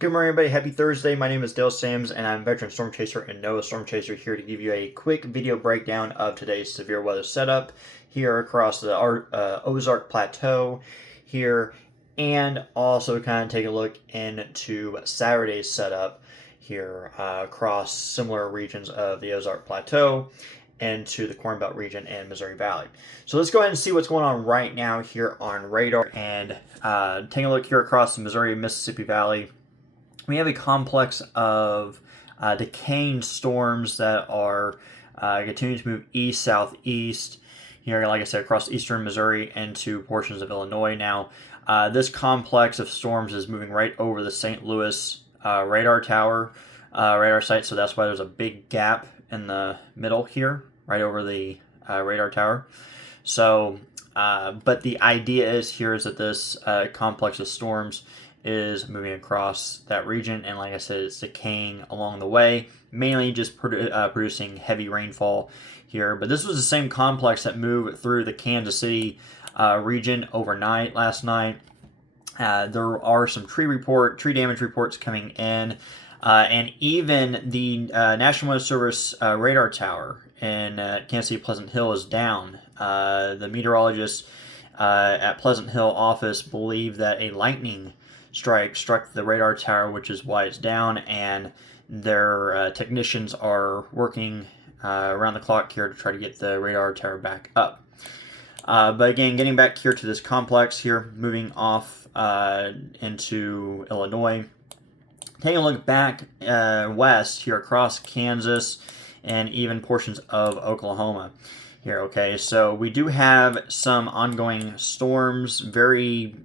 Good morning, everybody. Happy Thursday. My name is Dale Sams, and I'm veteran storm chaser and NOAA storm chaser here to give you a quick video breakdown of today's severe weather setup here across the Ozark plateau here, and also kind of take a look into Saturday's setup here across similar regions of the Ozark plateau and to the Corn Belt region and Missouri Valley. So let's go ahead and see what's going on right now here on radar and take a look here across the Missouri and Mississippi Valley. We have a complex of decaying storms that are continuing to move east, southeast, here, like I said, across eastern Missouri into portions of Illinois. Now, this complex of storms is moving right over the St. Louis radar tower, radar site, so that's why there's a big gap in the middle here, right over the radar tower. So, but the idea is that this complex of storms is moving across that region, and like I said, it's decaying along the way, mainly just producing heavy rainfall here. But this was the same complex that moved through the Kansas City region overnight last night. There are some tree damage reports coming in, and even the National Weather Service radar tower in Kansas City Pleasant Hill is down. The meteorologists at Pleasant Hill office believe that a lightning strike struck the radar tower, which is why it's down, and their technicians are working around the clock here to try to get the radar tower back up. But again, getting back here to this complex here, moving off into Illinois, taking a look back west here across Kansas and even portions of Oklahoma here. Okay, so we do have some ongoing storms, very,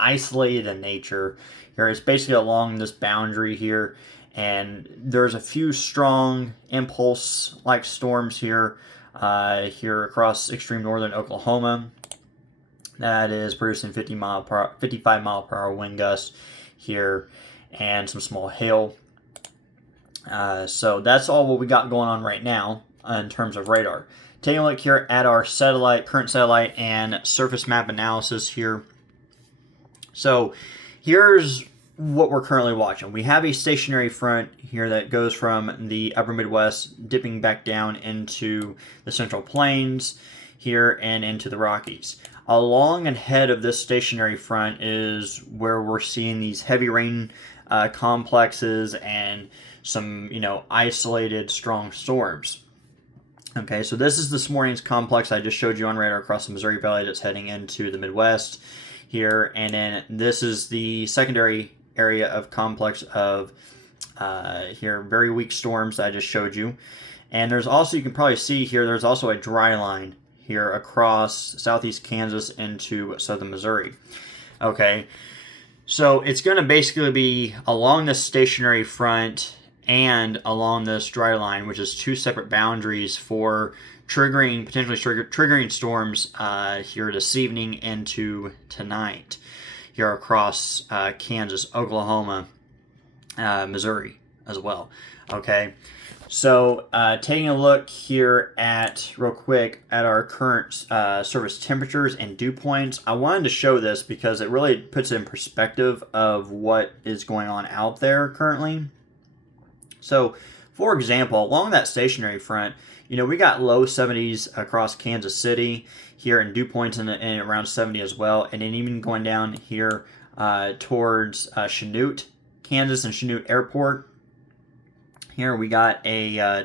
isolated in nature here. It's basically along this boundary here, and there's a few strong impulse like storms here across extreme northern Oklahoma that is producing 55 mile per hour wind gusts here and some small hail. So that's all what we got going on right now in terms of radar. Taking a look here at our current satellite and surface map analysis here. So here's what we're currently watching. We have a stationary front here that goes from the upper Midwest dipping back down into the Central Plains here and into the Rockies. Along and ahead of this stationary front is where we're seeing these heavy rain complexes and some, isolated strong storms. Okay, so this is this morning's complex I just showed you on radar across the Missouri Valley that's heading into the Midwest here, and then this is the secondary area of complex of here very weak storms that I just showed you. And there's also, you can probably see here, there's also a dry line here across southeast Kansas into southern Missouri. Okay, so it's going to basically be along this stationary front and along this dry line, which is two separate boundaries for potentially triggering storms here this evening into tonight here across Kansas, Oklahoma, Missouri as well. Okay, so taking a look here real quick at our current surface temperatures and dew points. I wanted to show this because it really puts it in perspective of what is going on out there currently. So, for example, along that stationary front, we got low 70s across Kansas City here, and dew points in around 70 as well. And then even going down here towards Chanute, Kansas, and Chanute Airport. Here we got a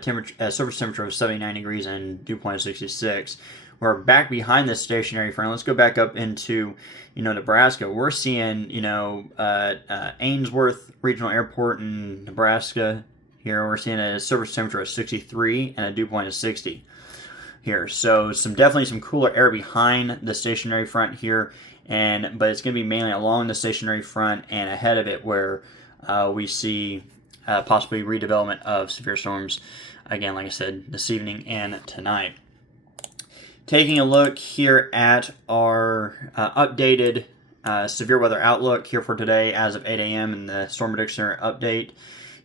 surface temperature of 79 degrees and dew point of 66. We're back behind this stationary front. Let's go back up into, Nebraska. We're seeing, Ainsworth Regional Airport in Nebraska. Here we're seeing a surface temperature of 63 and a dew point of 60 here. So definitely some cooler air behind the stationary front here, but it's going to be mainly along the stationary front and ahead of it where we see possibly redevelopment of severe storms, again, like I said, this evening and tonight. Taking a look here at our updated severe weather outlook here for today as of 8 a.m. in the Storm Prediction Center update.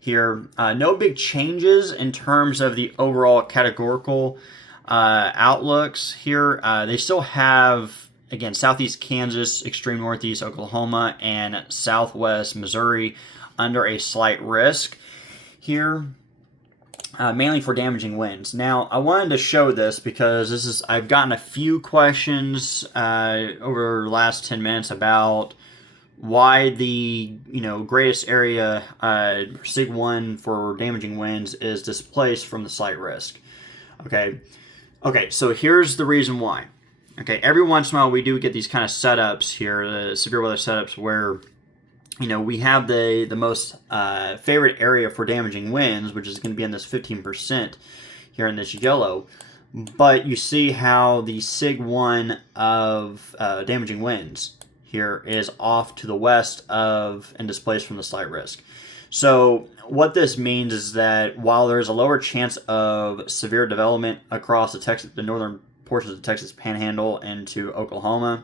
Here, no big changes in terms of the overall categorical outlooks here. They still have again, southeast Kansas, extreme northeast Oklahoma, and southwest Missouri under a slight risk here. Mainly for damaging winds. Now, I wanted to show this because I've gotten a few questions over the last 10 minutes about why the greatest area Sig 1 for damaging winds is displaced from the slight risk. Okay, so here's the reason why. Okay, every once in a while we do get these kind of setups here, the severe weather setups, where we have the most favorite area for damaging winds, which is going to be in this 15% here in this yellow. But you see how the Sig 1 of damaging winds here is off to the west of and displaced from the slight risk. So what this means is that while there's a lower chance of severe development across the northern portions of the Texas Panhandle into Oklahoma,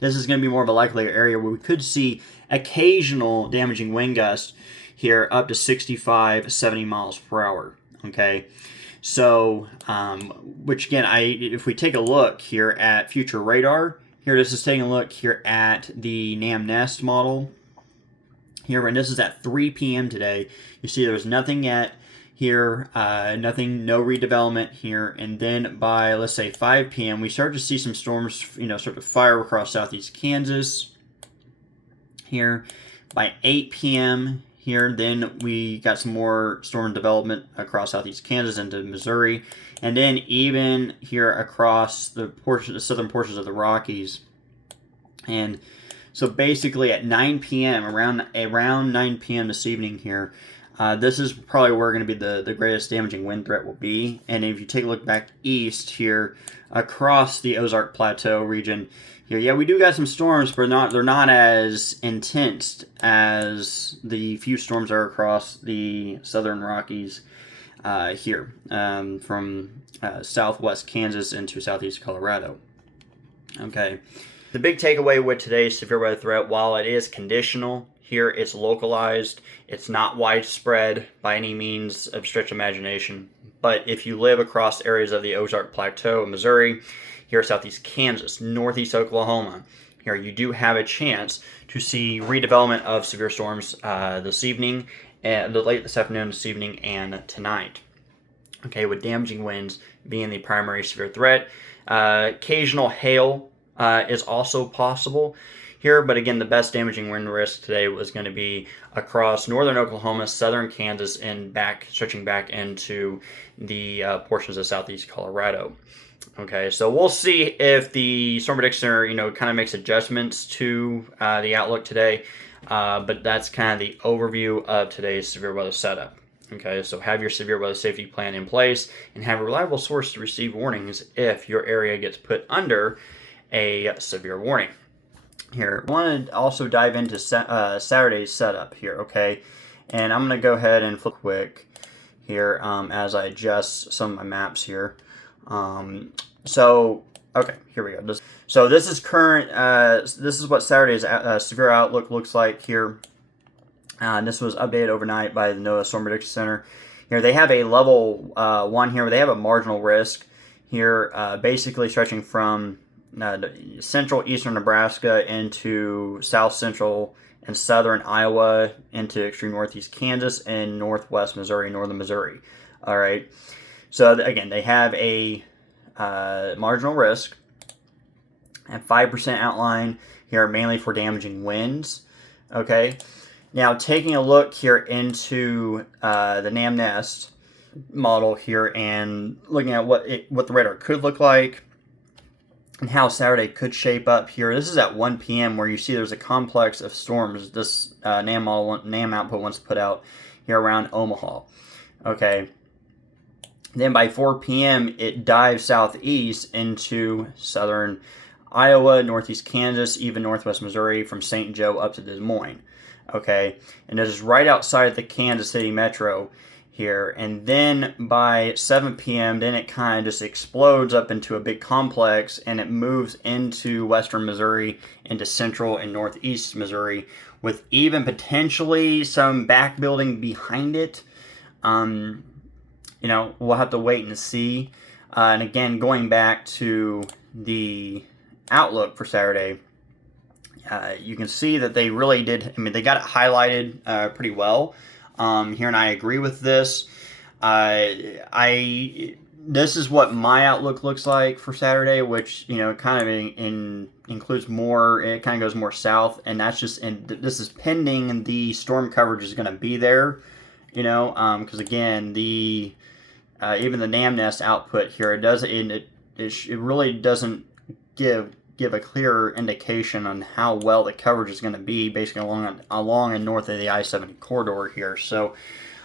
this is going to be more of a likely area where we could see occasional damaging wind gusts here up to 65, 70 miles per hour. Okay, so which again, if we take a look here at future radar, here this is taking a look here at the NAM-NEST model here, and this is at 3 p.m. today. You see there's nothing yet here, no redevelopment here, and then by, let's say, 5 p.m. we start to see some storms, start to fire across southeast Kansas here. By 8 p.m. here, then we got some more storm development across southeast Kansas into Missouri, and then even here across the southern portions of the Rockies. And so basically at 9 p.m., around 9 p.m. this evening here, this is probably where going to be the greatest damaging wind threat will be. And if you take a look back east here across the Ozark Plateau region here, yeah, we do got some storms, but they're not as intense as the few storms are across the southern Rockies here from southwest Kansas into southeast Colorado. Okay. The big takeaway with today's severe weather threat, while it is conditional, here it's localized. It's not widespread by any means of stretch imagination. But if you live across areas of the Ozark Plateau in Missouri, here southeast Kansas, northeast Oklahoma, here you do have a chance to see redevelopment of severe storms this evening, late this afternoon, this evening, and tonight. Okay, with damaging winds being the primary severe threat. Occasional hail is also possible here, but again, the best damaging wind risk today was going to be across northern Oklahoma, southern Kansas, and stretching back into the portions of southeast Colorado. Okay, so we'll see if the Storm Prediction Center, kind of makes adjustments to the outlook today, but that's kind of the overview of today's severe weather setup. Okay, so have your severe weather safety plan in place and have a reliable source to receive warnings if your area gets put under a severe warning. Here, I want to also dive into Saturday's setup here, okay? And I'm going to go ahead and flip quick here as I adjust some of my maps here. Okay, here we go. So this is current, this is what Saturday's severe outlook looks like here. This was updated overnight by the NOAA Storm Prediction Center. Here, they have a level 1 here, where they have a marginal risk here, basically stretching from central eastern Nebraska into south central and southern Iowa into extreme northeast Kansas and northwest Missouri, northern Missouri. All right. So again, they have a marginal risk and 5% outline here, mainly for damaging winds. Okay. Now taking a look here into the NAM-NEST model here and looking at what the radar could look like and how Saturday could shape up here. This is at 1 p.m. where you see there's a complex of storms this NAM output wants to put out here around Omaha. Okay. Then by 4 p.m. it dives southeast into southern Iowa, northeast Kansas, even northwest Missouri from St. Joe up to Des Moines. Okay. And this is right outside the Kansas City metro here, and then by 7 p.m. then it kind of just explodes up into a big complex and it moves into western Missouri, into central and northeast Missouri, with even potentially some back building behind it. We'll have to wait and see. And again, going back to the outlook for Saturday, you can see that they really did. I mean, they got it highlighted pretty well here, and I agree with this. This is what my outlook looks like for Saturday, which kind of includes more. It kind of goes more south, and that's just. And this is pending the storm coverage is going to be there. Because again, the even the NamNest output here, it really doesn't give a clearer indication on how well the coverage is going to be, basically along and north of the I-70 corridor here. So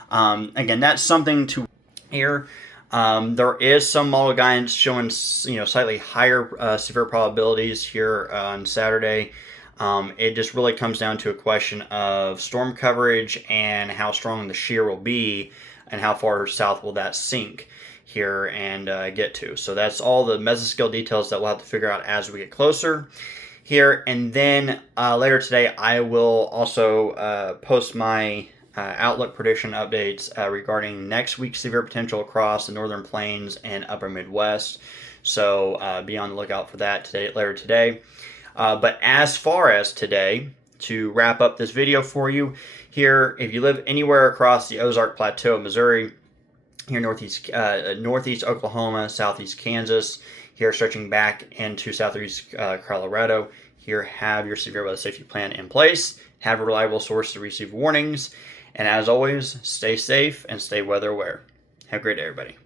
again, that's something to here. There is some model guidance showing slightly higher severe probabilities here on Saturday. It just really comes down to a question of storm coverage and how strong the shear will be and how far south will that sink here and get to. So that's all the mesoscale details that we'll have to figure out as we get closer here. And then later today, I will also post my outlook prediction updates regarding next week's severe potential across the northern plains and upper Midwest. So be on the lookout for that later today. But as far as today, to wrap up this video for you here, if you live anywhere across the Ozark Plateau of Missouri, here northeast Oklahoma, southeast Kansas, here stretching back into southeast Colorado, here have your severe weather safety plan in place, have a reliable source to receive warnings, and as always, stay safe and stay weather aware. Have a great day, everybody.